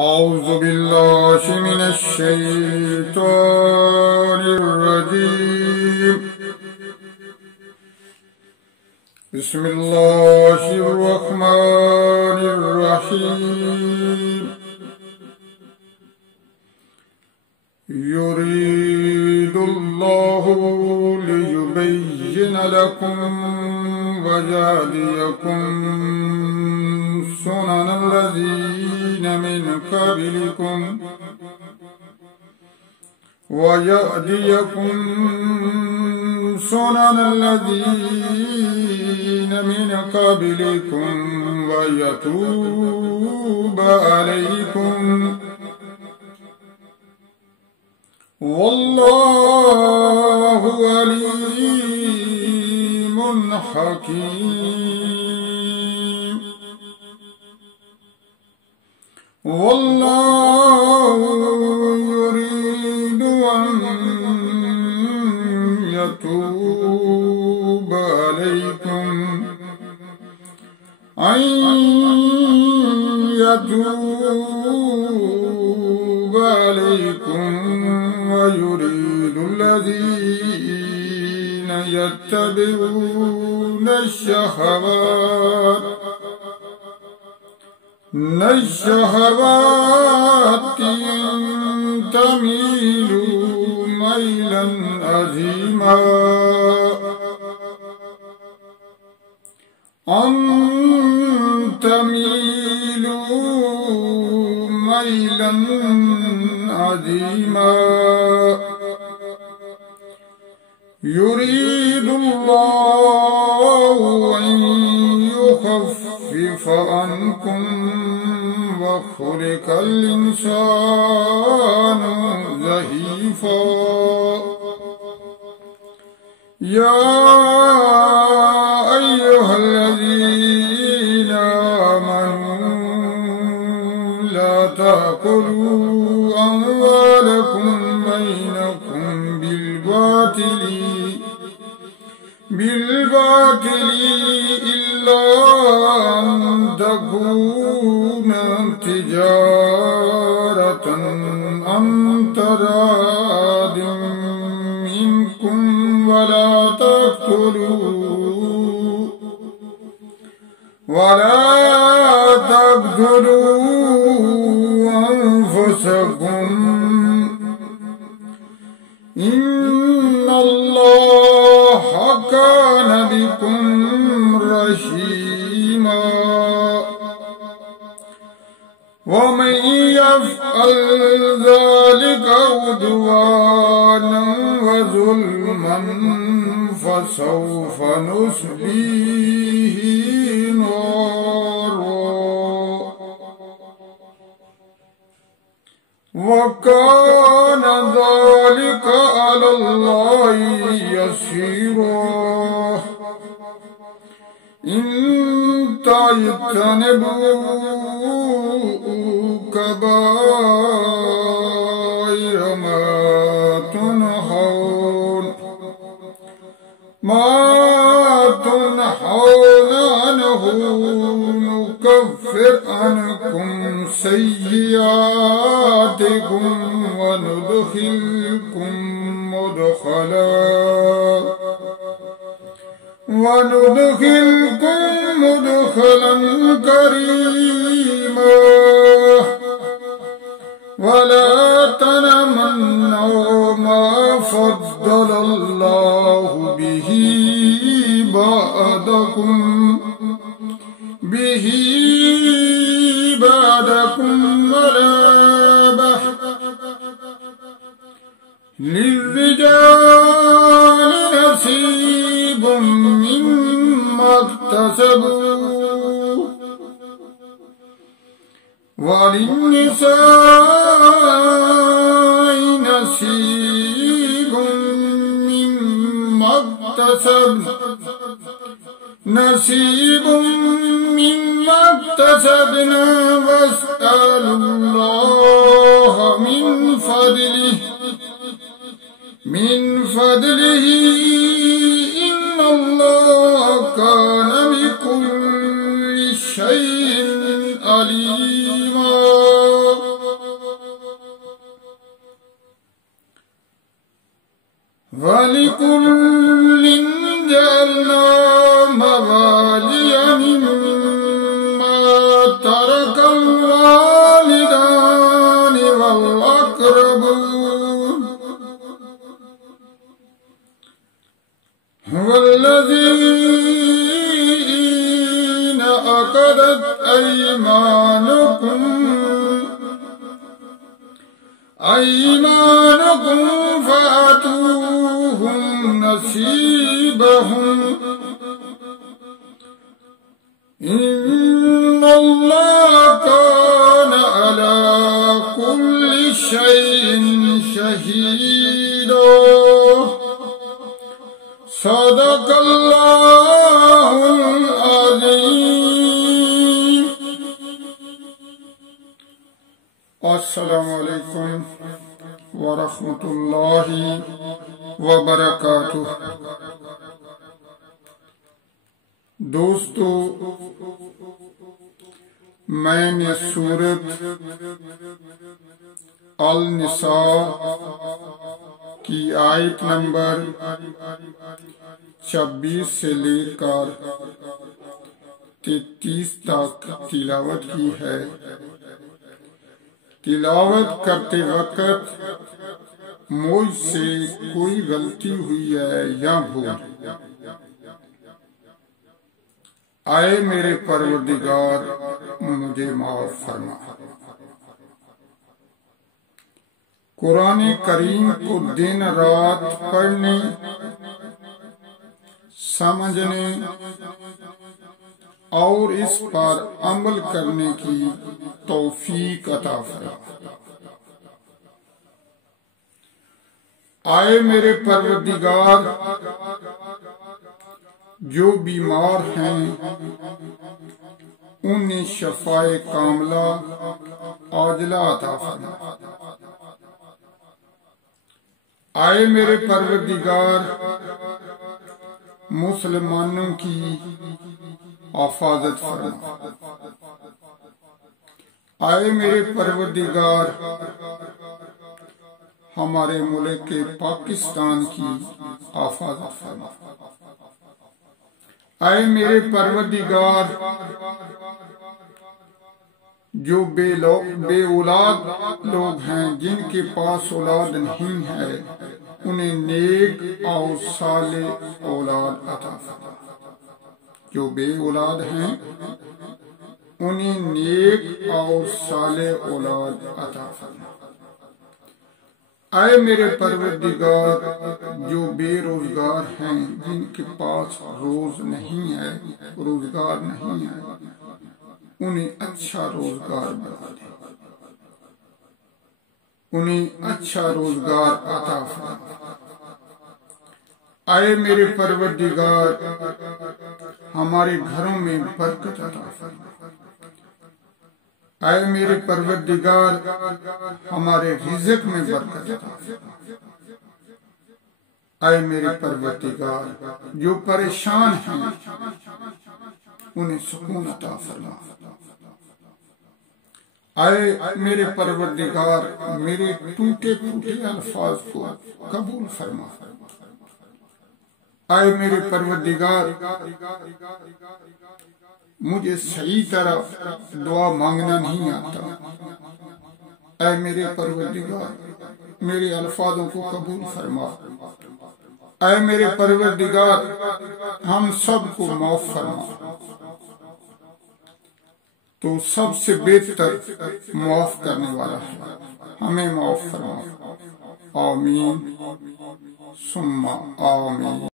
أعوذ بالله من الشيطان الرجيم. بسم الله الرحمن الرحيم. يريد الله ليبين لكم ويهديكم سنن الذين من قبلكم ويتوب عليكم والله عليم حكيم. والله يريد أن يتوب عليكم ويريد الذين يتبعون الشهوات أن تميلوا ميلا عظيما. يريد الله أن يخفف عنكم وخلق الإنسان ضعيفا. يا أيها الذين آمنوا لا تأكلوا أموالكم بينكم بالباطل إلا أن تكون تجارة عن تراض منكم ولا تقتلوا أنفسكم إن الله كان بكم رحيما. ومن يفعل ذلك عدوانا وظلما فسوف نصليه نارا وكان ذلك على الله يسيرا. إن تجتنبوا كبائر ما تنهون عنه نكفر عنكم سيئاتكم وندخلكم مدخلا كريما. ولا تمنوا ما فضل الله به بعدكم ولا للرجال نصيب مما اكتسبوا وللنساء نصيب مما اكتسبنا واسألوا الله من فضله إن الله كان بكل شيء عليما. ولكل جعلنا موالي مما ترك الوالدان والأقربون والذين عقدت أيمانكم فآتوهم نصيبهم إن الله كان على كل شيء شهيدا صدق الله العظيم अस्सलामु अलैकुम व रहमतुल्लाहि व बरकातुह। दोस्तों, मैंने सूरत अल निसा की आयत नंबर 26 से लेकर 33 तक तिलावत की है। तिलावत करते वक्त मुझसे कोई गलती हुई है या भूल, आए मेरे परवरदिगार मुझे माफ फरमा। कुरान करीम को दिन रात पढ़ने, समझने और इस पर अमल करने की तौफीक अता फरमा। आए मेरे परवरदिगार, जो बीमार हैं उन्हें शफाए कामला आजला अता फरमा। आए मेरे परवरदिगार, मुसलमानों की हिफाजत फरमा। आए मेरे परवरदिगार, हमारे मुल्क के पाकिस्तान की हिफाजत फरमा। आए मेरे परवरदिगार, जो बे औलाद लोग हैं, जिनके पास औलाद नहीं है, उन्हें नेक और साले औलाद अता फरमा। जो बे औलाद हैं उन्हें नेक और साले औलाद अता फरमा। आए मेरे परवरदिगार, जो बेरोजगार हैं, जिनके पास रोजगार नहीं है, उन्हें अच्छा रोजगार बना दे, उन्हें अच्छा रोजगार अता फरमा। आए मेरे परवरदिगार, हमारे घरों में बरकत अता फरमा। आए मेरे परवरदिगार, हमारे रिज़्क़ में बरकत अता फरमा। आए मेरे परवरदिगार, जो परेशान हैं उन्हें सुकून अता फरमा। आए मेरे परवरदिगार, मेरे टूटे फूटे अल्फाज को कबूल फरमा। आए मेरे परवरदिगार, मुझे सही तरह दुआ मांगना नहीं आता। ऐ मेरे परवरदिगार, मेरे अल्फाजों को कबूल फरमा। ऐ मेरे परवरदिगार, हम सबको माफ फरमा। तो सबसे बेहतर माफ करने वाला है, हमें माफ फरमा। आमीन सुम्मा आमीन।